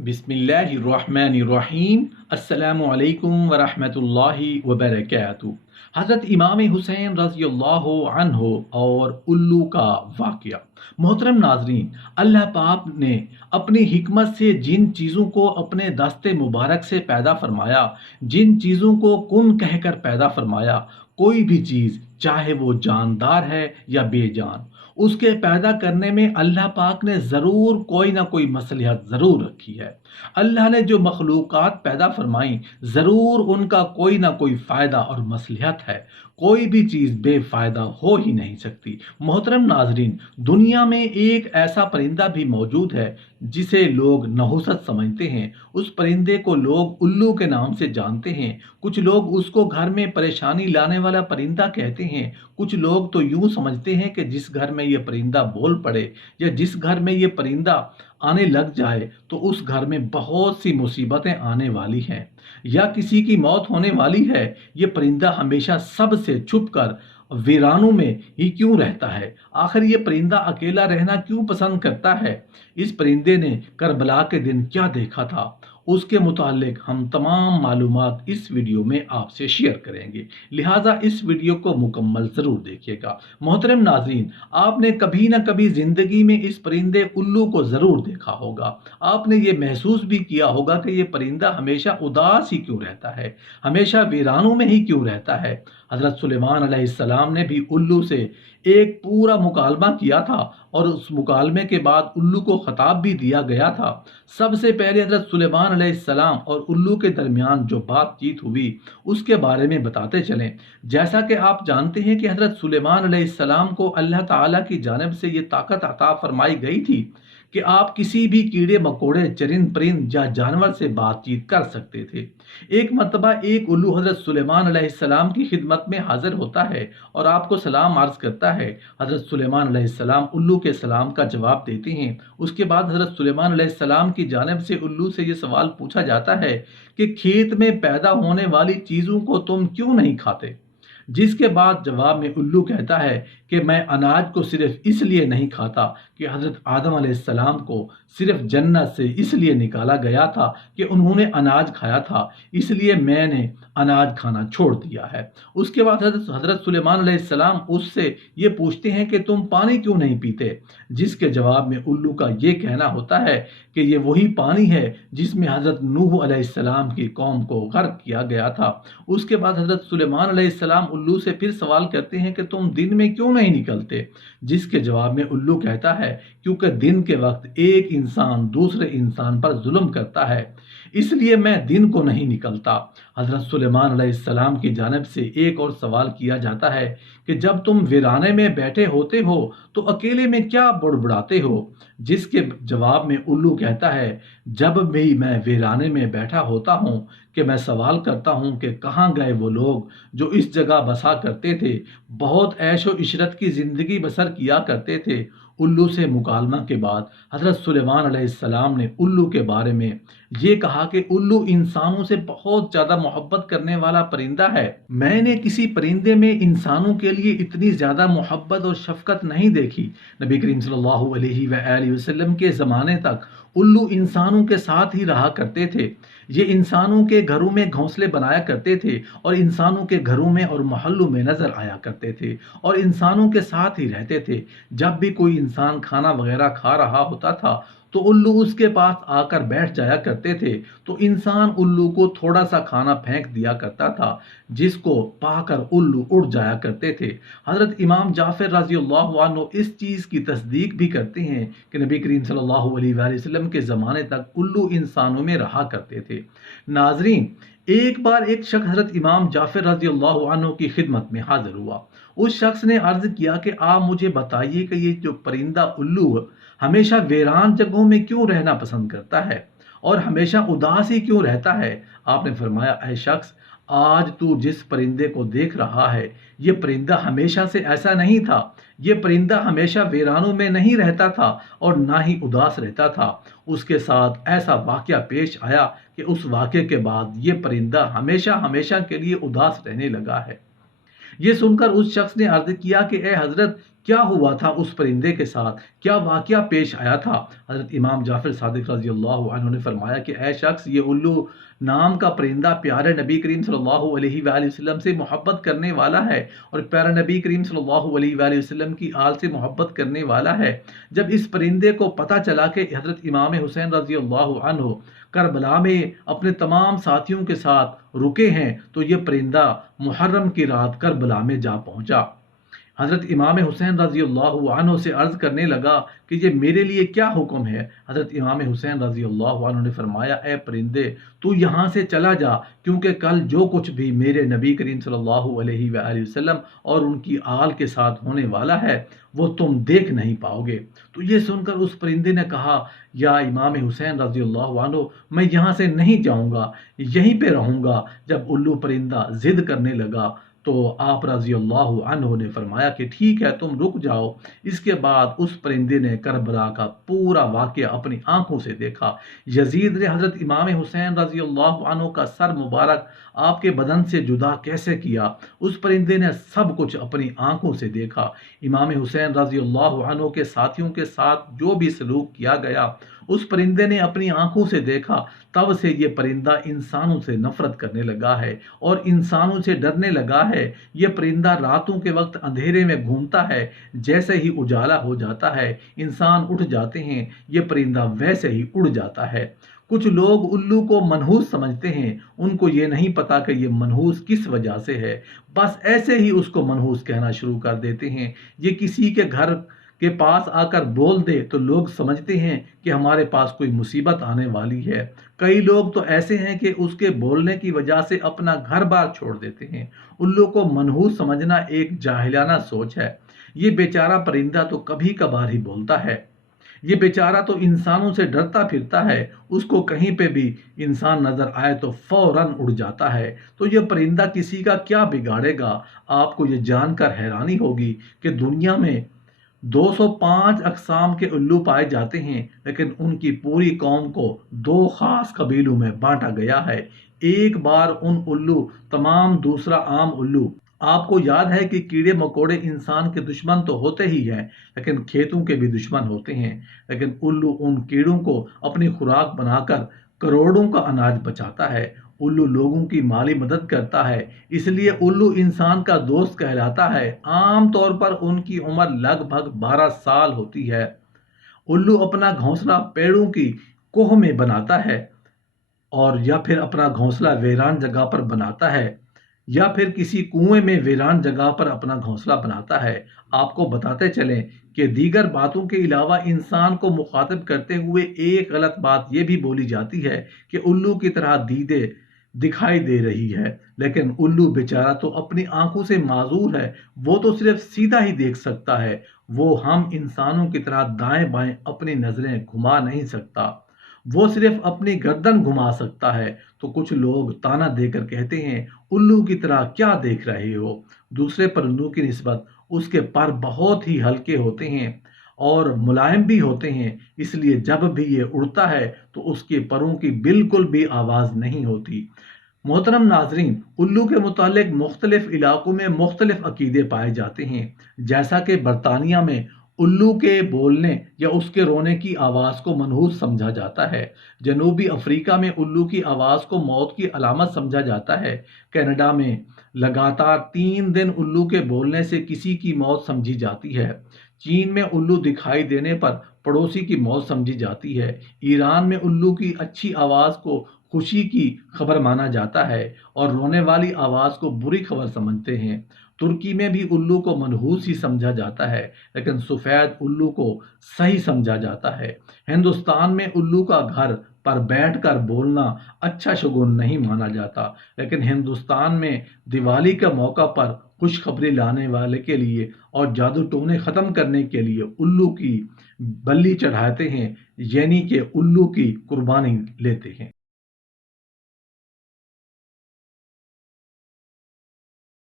बिस्मिल्लाहिर्रहमानिर्रहीम। अस्सलामु अलैकुम वरहमतुल्लाहि वबरकातुहू। हज़रत इमाम हुसैन रज़ियल्लाहु अन्हु और उल्लू का वाक़या। मोहतरम नाज़रीन, अल्लाह पाक ने अपनी हिकमत से जिन चीज़ों को अपने दस्ते मुबारक से पैदा फरमाया, जिन चीज़ों को कुन कहकर पैदा फरमाया, कोई भी चीज़ चाहे वो जानदार है या बेजान, उसके पैदा करने में अल्लाह पाक ने ज़रूर कोई ना कोई मसलहत ज़रूर रखी है। अल्लाह ने जो मखलूक़ात पैदा फरमाई, ज़रूर उनका कोई ना कोई फ़ायदा और मसलहत है। कोई भी चीज़ बेफ़ायदा हो ही नहीं सकती। मोहतरम नाज़रीन, दुनिया में एक ऐसा परिंदा भी मौजूद है जिसे लोग नहुसत समझते हैं। उस परिंदे को लोग उल्लू के नाम से जानते हैं। कुछ लोग उसको घर में परेशानी लाने वाला परिंदा कहते हैं। कुछ लोग तो यूं समझते हैं कि जिस घर में ये परिंदा बोल पड़े या जिस घर में ये परिंदा आने लग जाए तो उस घर में बहुत सी मुसीबतें आने वाली हैं या किसी की मौत होने वाली है। ये परिंदा हमेशा सबसे छुपकर वीरानों में ही क्यों रहता है? आखिर ये परिंदा अकेला रहना क्यों पसंद करता है? इस परिंदे ने करबला के दिन क्या देखा था, उसके मुतालिक हम तमाम मालूमात इस वीडियो में आपसे शेयर करेंगे। लिहाजा इस वीडियो को मुकम्मल ज़रूर देखिएगा। मोहतरम नाज़रीन, आपने कभी ना कभी ज़िंदगी में इस परिंदे उल्लू को ज़रूर देखा होगा। आपने ये महसूस भी किया होगा कि ये परिंदा हमेशा उदास ही क्यों रहता है, हमेशा वीरानों में ही क्यों रहता है। हज़रत सुलेमान अलैहिस्सलाम ने भी उल्लू से एक पूरा मुकालमा किया था और उस मुकालमे के बाद उल्लू को खिताब भी दिया गया था। सबसे पहले हज़रत सुलेमान अलैहिस्सलाम और उल्लू के दरमियान जो बातचीत हुई उसके बारे में बताते चलें। जैसा कि आप जानते हैं कि हज़रत सुलेमान अलैहिस्सलाम को अल्लाह ताला की जानिब से ये ताकत अता फरमाई गई थी कि आप किसी भी कीड़े मकोड़े, चरिंद परिंद या जानवर से बातचीत कर सकते थे। एक मरतबा एक उल्लू हज़रत सुलेमान अलैहिस्सलाम की खिदमत में हाजिर होता है और आपको सलाम अर्ज़ करता है। हज़रत सुलेमान अलैहिस्सलाम उल्लू के सलाम का जवाब देते हैं। उसके बाद हज़रत सुलेमान अलैहिस्सलाम की जानिब से उल्लू से ये सवाल पूछा जाता है कि खेत में पैदा होने वाली चीज़ों को तुम क्यों नहीं खाते? जिसके बाद जवाब में उल्लू कहता है कि मैं अनाज को सिर्फ इसलिए नहीं खाता कि हज़रत आदम अलैहिस्सलाम को सिर्फ जन्नत से इसलिए निकाला गया था कि उन्होंने अनाज खाया था, इसलिए मैंने अनाज खाना छोड़ दिया है। उसके बाद हज़रत सुलेमान अलैहिस्सलाम उससे ये पूछते हैं कि तुम पानी क्यों नहीं पीते? जिसके जवाब में उल्लू का ये कहना होता है कि ये वही पानी है जिसमें हज़रत नूह अलैहिस्सलाम की कौम को गर्क किया गया था। उसके बाद हज़रत सुलेमान अलैहिस्सलाम उल्लू से फिर सवाल करते हैं कि तुम दिन में क्यों नहीं निकलते? जिसके जवाब में उल्लू कहता है क्योंकि दिन के वक्त एक इंसान दूसरे इंसान पर जुल्म करता है, इसलिए मैं दिन को नहीं निकलता। हज़रत सुलेमान अलैहिस्सलाम की जानिब से एक और सवाल किया जाता है कि जब तुम वीराने में बैठे होते हो तो अकेले में क्या बुड़बुड़ाते हो? जिसके जवाब में उल्लू कहता है जब भी मैं वीराने में बैठा होता हूँ कि मैं सवाल करता हूँ कि कहाँ गए वो लोग जो इस जगह बसा करते थे, बहुत ऐशो इशरत की ज़िंदगी बसर किया करते थे। उल्लू से मुकालमा के बाद हज़रत सुलेमान अलैहिस्सलाम ने उल्लू के बारे में ये कहा कि उल्लू इंसानों से बहुत ज़्यादा मोहब्बत करने वाला परिंदा है। मैंने किसी परिंदे में इंसानों के लिए इतनी ज़्यादा मोहब्बत और शफ़क़त नहीं देखी। नबी करीम सल्लल्लाहु अलैहि वसल्लम के ज़माने तक उल्लू इंसानों के साथ ही रहा करते थे। ये इंसानों के घरों में घोंसले बनाया करते थे और इंसानों के घरों में और मोहल्लों में नज़र आया करते थे और इंसानों के साथ ही रहते थे। जब भी कोई इंसान खाना वगैरह खा रहा होता था तो उल्लू उसके पास आकर बैठ जाया करते थे, तो इंसान उल्लू को थोड़ा सा खाना फेंक दिया करता था जिसको पाकर उल्लू उड़ जाया करते थे। हज़रत इमाम जाफ़र रज़ियल्लाहु अन्हु इस चीज़ की तस्दीक भी करते हैं कि नबी करीम सल्लल्लाहु अलैहि वसल्लम के ज़माने तक उल्लू इंसानों में रहा करते थे। नाज़रीन, एक बार एक शख्स हज़रत इमाम जाफ़र रज़ियल्लाहु अन्हु की खिदमत में हाजिर हुआ। उस शख्स ने अर्ज़ किया कि आप मुझे बताइए कि ये जो परिंदा उल्लू हमेशा वीरान जगहों में क्यों रहना पसंद करता है और हमेशा उदास ही क्यों रहता है? आपने फरमाया, ऐ शख्स, आज तू जिस परिंदे को देख रहा है ये परिंदा हमेशा से ऐसा नहीं था। ये परिंदा हमेशा वीरानों में नहीं रहता था और ना ही उदास रहता था। उसके साथ ऐसा वाक़या पेश आया कि उस वाक़े के बाद ये परिंदा हमेशा हमेशा के लिए उदास रहने लगा है। ये सुनकर उस शख्स ने अर्ज किया कि ए हजरत, کیا ہوا تھا اس پرندے کے ساتھ، کیا واقعہ پیش آیا تھا؟ حضرت امام جعفر صادق رضی اللہ عنہ نے فرمایا کہ اے شخص، یہ الو نام کا پرندہ پیارے نبی کریم صلی اللہ علیہ وآلہ وسلم سے محبت کرنے والا ہے، اور پیارے نبی کریم صلی اللہ علیہ وآلہ وسلم کی آل سے محبت کرنے والا ہے۔ جب اس پرندے کو پتہ چلا کہ حضرت امام حسین رضی اللہ عنہ کربلا میں اپنے تمام ساتھیوں کے ساتھ رکے ہیں، تو یہ پرندہ محرم کی رات کربلا میں جا پہنچا۔ حضرت امام حسین رضی اللہ عنہ سے عرض کرنے لگا کہ یہ میرے لیے کیا حکم ہے؟ حضرت امام حسین رضی اللہ عنہ نے فرمایا، اے پرندے، تو یہاں سے چلا جا، کیونکہ کل جو کچھ بھی میرے نبی کریم صلی اللہ علیہ وآلہ وسلم اور ان کی آل کے ساتھ ہونے والا ہے وہ تم دیکھ نہیں پاؤ گے۔ تو یہ سن کر اس پرندے نے کہا، یا امام حسین رضی اللہ عنہ، میں یہاں سے نہیں جاؤں گا، یہیں پہ رہوں گا۔ جب الو پرندہ ضد کرنے لگا تو آپ رضی اللہ عنہ نے فرمایا کہ ٹھیک ہے، تم رک جاؤ۔ اس کے بعد اس پرندے نے کربلا کا پورا واقعہ اپنی آنکھوں سے دیکھا۔ یزید نے حضرت امام حسین رضی اللہ عنہ کا سر مبارک آپ کے بدن سے جدا کیسے کیا، اس پرندے نے سب کچھ اپنی آنکھوں سے دیکھا۔ امام حسین رضی اللہ عنہ کے ساتھیوں کے ساتھ جو بھی سلوک کیا گیا اس پرندے نے اپنی آنکھوں سے دیکھا۔ تب سے یہ پرندہ انسانوں سے نفرت کرنے لگا ہے اور انسانوں سے ڈرنے لگا ہے۔ یہ پرندہ راتوں کے وقت اندھیرے میں گھومتا ہے، جیسے ہی اجالا ہو جاتا ہے انسان اٹھ جاتے ہیں، یہ پرندہ ویسے ہی اڑ جاتا ہے۔ کچھ لوگ الو کو منحوس سمجھتے ہیں، ان کو یہ نہیں پتا کہ یہ منحوس کس وجہ سے ہے، بس ایسے ہی اس کو منحوس کہنا شروع کر دیتے ہیں۔ یہ کسی کے گھر کے پاس آ کر بول دے تو لوگ سمجھتے ہیں کہ ہمارے پاس کوئی مصیبت آنے والی ہے۔ کئی لوگ تو ایسے ہیں کہ اس کے بولنے کی وجہ سے اپنا گھر بار چھوڑ دیتے ہیں۔ الو کو منحوس سمجھنا ایک جاہلانہ سوچ ہے۔ یہ بیچارہ پرندہ تو کبھی کبھار ہی بولتا ہے، یہ بیچارہ تو انسانوں سے ڈرتا پھرتا ہے، اس کو کہیں پہ بھی انسان نظر آئے تو فوراً اڑ جاتا ہے۔ تو یہ پرندہ کسی کا کیا بگاڑے گا؟ آپ کو یہ جان کر حیرانی ہوگی کہ دنیا میں 205 اقسام کے الو پائے جاتے ہیں، لیکن ان کی پوری قوم کو دو خاص قبیلوں میں بانٹا گیا ہے۔ ایک بار ان الو تمام دوسرا عام الو، آپ کو یاد ہے کہ کیڑے مکوڑے انسان کے دشمن تو ہوتے ہی ہیں، لیکن کھیتوں کے بھی دشمن ہوتے ہیں، لیکن الو ان کیڑوں کو اپنی خوراک بنا کر کروڑوں کا اناج بچاتا ہے۔ الو لوگوں کی مالی مدد کرتا ہے، اس لیے الو انسان کا دوست کہلاتا ہے۔ عام طور پر ان کی عمر لگ بھگ 12 سال ہوتی ہے۔ الو اپنا گھونسلہ پیڑوں کی کوہ میں بناتا ہے، اور یا پھر اپنا گھونسلہ ویران جگہ پر بناتا ہے، یا پھر کسی کنویں میں ویران جگہ پر اپنا گھونسلہ بناتا ہے۔ آپ کو بتاتے چلیں کہ دیگر باتوں کے علاوہ انسان کو مخاطب کرتے ہوئے ایک غلط بات یہ بھی بولی جاتی ہے کہ الو کی طرح دیدے دکھائی دے رہی ہے، لیکن الو بیچارہ تو اپنی آنکھوں سے معذور ہے، وہ تو صرف سیدھا ہی دیکھ سکتا ہے، وہ ہم انسانوں کی طرح دائیں بائیں اپنی نظریں گھما نہیں سکتا، وہ صرف اپنی گردن گھما سکتا ہے۔ تو کچھ لوگ تانا دے کر کہتے ہیں، الو کی طرح کیا دیکھ رہے ہو؟ دوسرے پرندوں کی نسبت اس کے پر بہت ہی ہلکے ہوتے ہیں اور ملائم بھی ہوتے ہیں، اس لیے جب بھی یہ اڑتا ہے تو اس کے پروں کی بالکل بھی آواز نہیں ہوتی۔ محترم ناظرین، الو کے متعلق مختلف علاقوں میں مختلف عقیدے پائے جاتے ہیں۔ جیسا کہ برطانیہ میں الو کے بولنے یا اس کے رونے کی آواز کو منحوس سمجھا جاتا ہے۔ جنوبی افریقہ میں الو کی آواز کو موت کی علامت سمجھا جاتا ہے۔ کینیڈا میں لگاتار 3 دن الو کے بولنے سے کسی کی موت سمجھی جاتی ہے۔ چین میں الو دکھائی دینے پر پڑوسی کی موت سمجھی جاتی ہے۔ ایران میں الو کی اچھی آواز کو خوشی کی خبر مانا جاتا ہے اور رونے والی آواز کو بری خبر سمجھتے ہیں۔ ترکی میں بھی الو کو منحوس ہی سمجھا جاتا ہے، لیکن سفید الو کو صحیح سمجھا جاتا ہے۔ ہندوستان میں الو کا گھر پر بیٹھ کر بولنا اچھا شگون نہیں مانا جاتا، لیکن ہندوستان میں دیوالی کے موقع پر خوشخبری لانے والے کے لیے اور جادو ٹونے ختم کرنے کے لیے الو کی بلی چڑھاتے ہیں، یعنی کہ الو کی قربانی لیتے ہیں۔